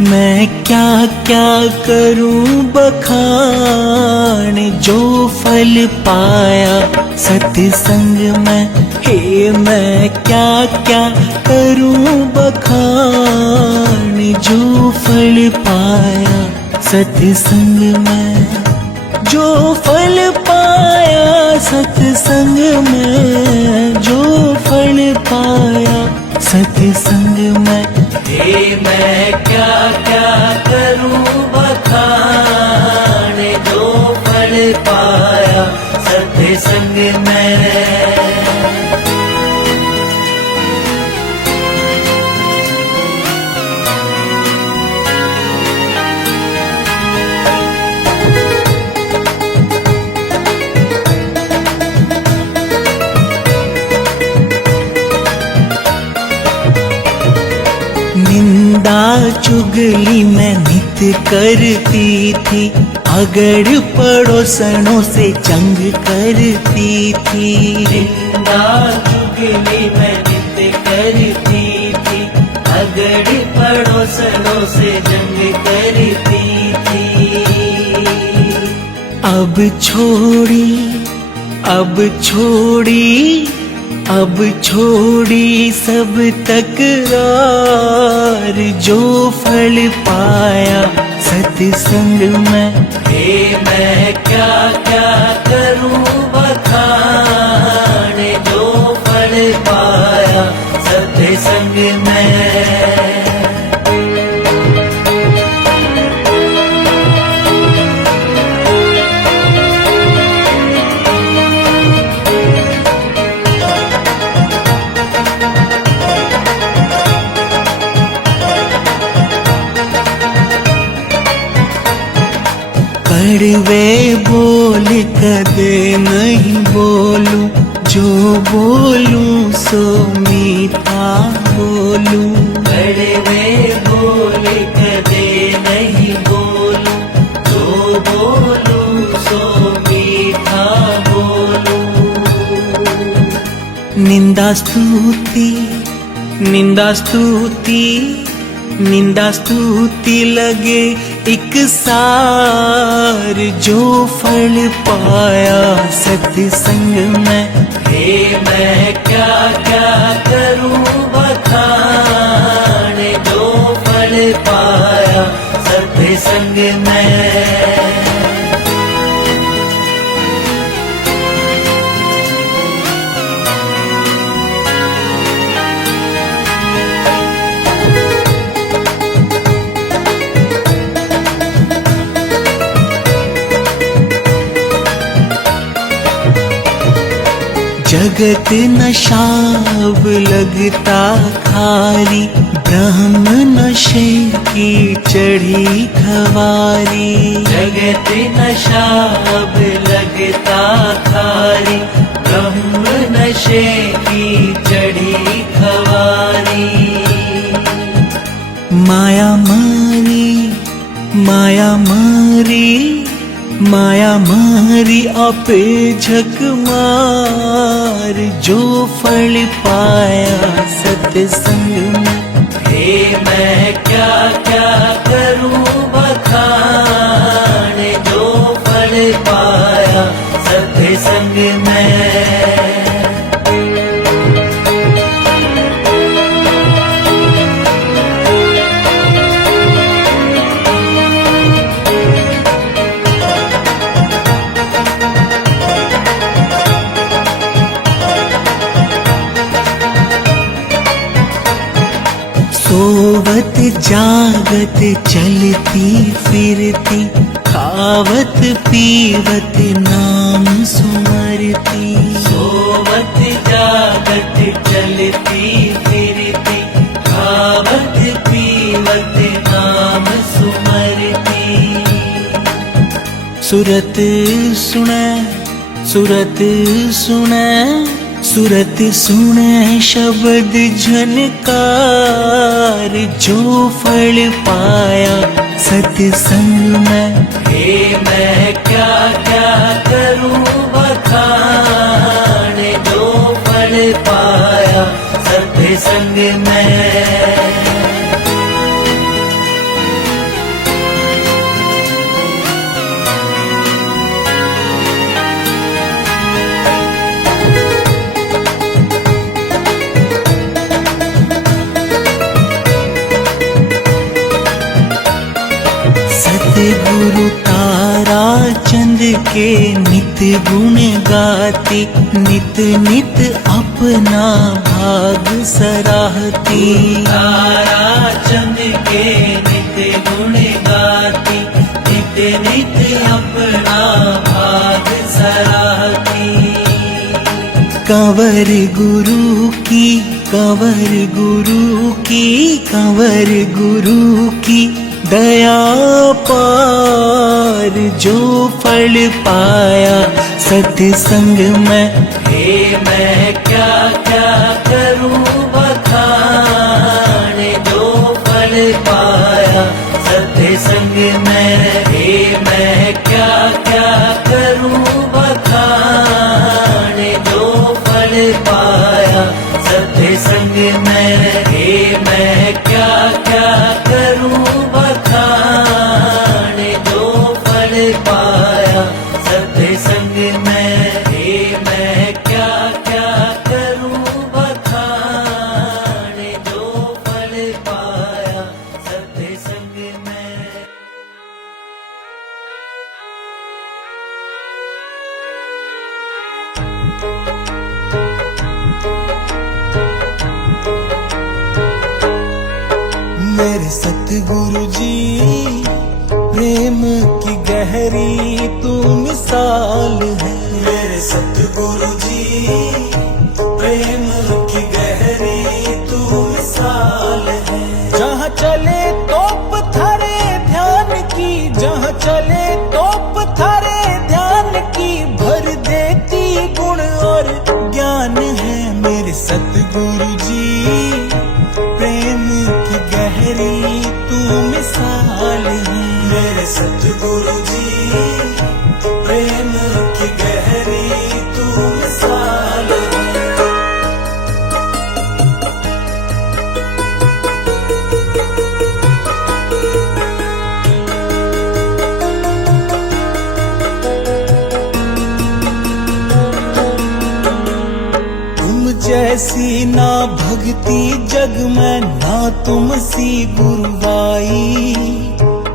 मैं क्या क्या करूं बखान, जो फल पाया सत्संग में। हे मैं क्या क्या करूं बखान, जो फल पाया सत्संग में। जो फल पाया सत्संग में, जो फल पाया सत्संग में। हे मैं क्या क्या करूं बखान, जो फल पाया सत्संग में। निंदा चुगली मैं नित करती थी, अगड़ पड़ोसनों से जंग करती थी। निंदा चुगली मैं नित करती थी, अगड़ पड़ोसनों से जंग करती थी। अब छोड़ी सब तकरार, जो फल पाया सत्संग में। हे मैं क्या क्या करूं बखान, जो फल पाया सत्संग में। कड़वे बोल कदे नहीं बोलूं, जो बोलूं सो मीठा बोलूं। कड़वे बोल कदे नहीं बोलूं, जो बोलूं सो मीठा बोलूं। निंदा स्तुति लगे एक सार, जो फल पाया सत्संग में। हे मैं क्या क्या करूं बखान, जो फल पाया सत्संग में। जगत नशाब लगता खारी, ब्रह्म नशे की चढ़ी खवारी। जगत नशाब लगता खारी, ब्रह्म नशे की चढ़ी खवारी। माया मारी आपे झक मार, जो फल पाया सत्संग में। हे मैं क्या क्या करूं बखान, जो फल पाया सत्संग में। सोवत जागत चलती फिरती, खावत पीवत नाम सुमरती। सोवत जागत चलती फिरती, सुरत सुने, सुरत सुने, सुरत सुने शब्द झनकार, जो फल पाया सत्संग में। हे मैं क्या क्या करूं बखान, जो फल पाया सत्संग में। गुरु तारा चंद के नित गुण गाती, नित नित अपना भाग सराहती। तारा चंद के नित गुण गाती, नित नित अपना भाग सराहती। कंवर गुरु की, कंवर गुरु की, कंवर गुरु की दया पार, जो फल पाया सत्संग में। हे मैं क्या क्या करूं बखान, जो फल पाया सत्संग में। हे मैं क्या क्या करूं बखान, जो फल पाया सत्संग में। हे मैं क्या क्या करूं बखान, जो फल पाया सत्संग में। हे मैं क्या क्या करूं बखान, जो फल पाया सत्संग में। मेरे सतगुरु जी प्रेम की गहरी तू मिसाल है। मेरे सतगुरु जी प्रेम की गहरी तू मिसाल है। जहाँ चले तोप थारे ध्यान की, जहाँ चले तोप थारे ध्यान की, भर देती गुण और ज्ञान है। मेरे सतगुरु जी प्रेम की गहरी तू मिसाल है। मेरे सतगुरु जी प्रेम की गहरी तू मिसाल है। तुम जैसी ना भक्ति जग में, ना तुम सी गुरुवाई।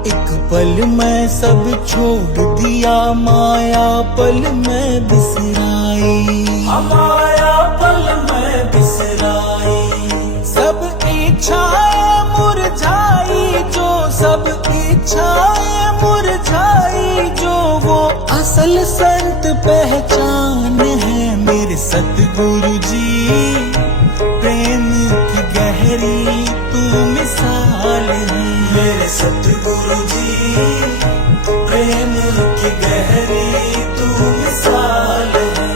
एक पल में सब छोड़ दिया, माया पल में बिसराई। माया पल में बिसराई। सब इच्छाएं मुरझाई, जो सब इच्छाएं मुरझाई, जो वो असल संत पहचान है। मेरे सतगुरु जी प्रेम की गहरी तू मिसाल है। मेरे सतगुरु जी प्रेम की गहरी तू मिसाल है।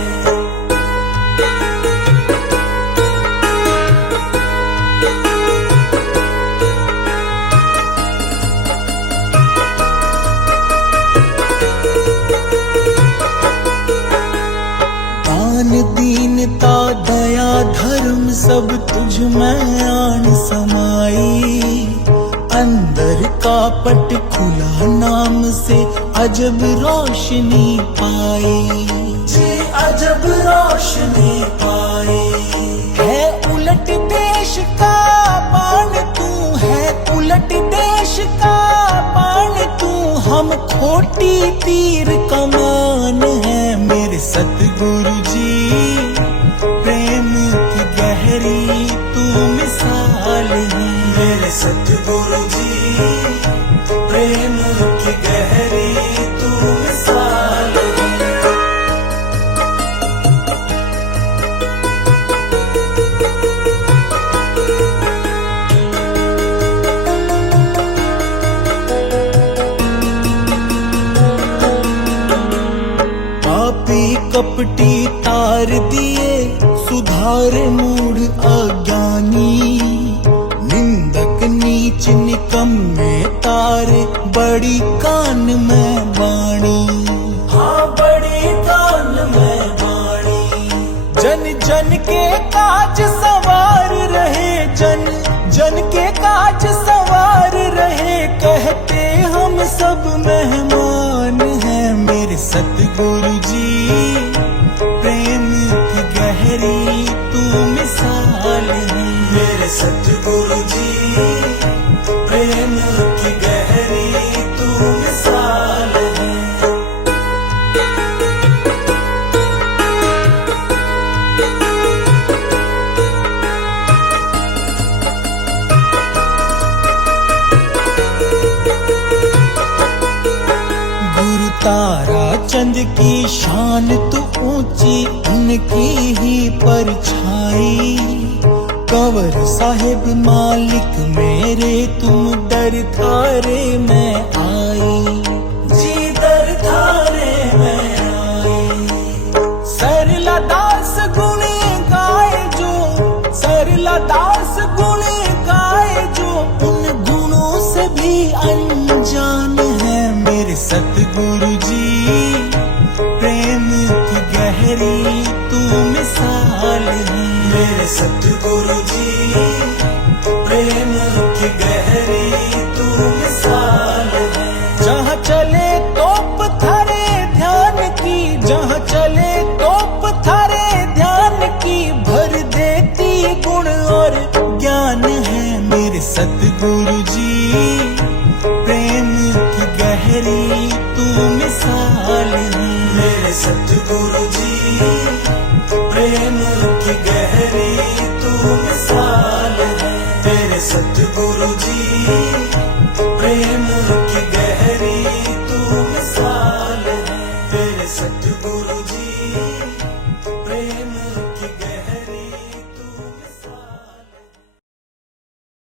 दान दीनता दया धर्म सब तुझ में आन समाई। अंदर का पट खुला नाम से अजब रोशनी पाई। जी अजब रोशनी पाई। है उलट देश का बाण तू, है उलट देश का बाण तू, हम खोटी तीर कमान है। मेरे सतगुरु जी प्रेम की गहरी तू मिसाल है। मेरे सतगुरु जी प्रेम की गहरी तू मिसाल है। कपटी तार दिए सुधार मूड अज्ञानी। निंदक नीच निकम्मे तारे बड़ी कान में बाणी। हाँ बड़ी कान में बाणी। जन जन के काज सवार रहे, जन जन के काज सवार रहे। कहते हम सब मेहमान हैं मेरे सतगुरु जी। प्रेम की गहरी तू मिसाल है मेरे सतगुरु जी। प्रेम की गहरी तू मिसाल है। गुरु तारा चंद की शान तो ऊंची, उनकी ही परछाई। कंवर साहिब मालिक मेरे तुम दर थारे में आई। जी दर थारे में आई। सरला दास गुणी गाए जो, सरला दास गुणी गाए जो। उन गुणों से भी अनजान है मेरे सतगुरु जी। प्रेम की गहरी तू मिसाल है मेरे सतगुरु जी। प्रेम की गहरी तू मिसाल है। जहाँ चले तोप थारे ध्यान की, जहाँ चले तोप थारे ध्यान की। भर देती गुण और ज्ञान है मेरे सतगुरु जी। प्रेम की गहरी तू मिसाल है मेरे सतगुरु जी। प्रेम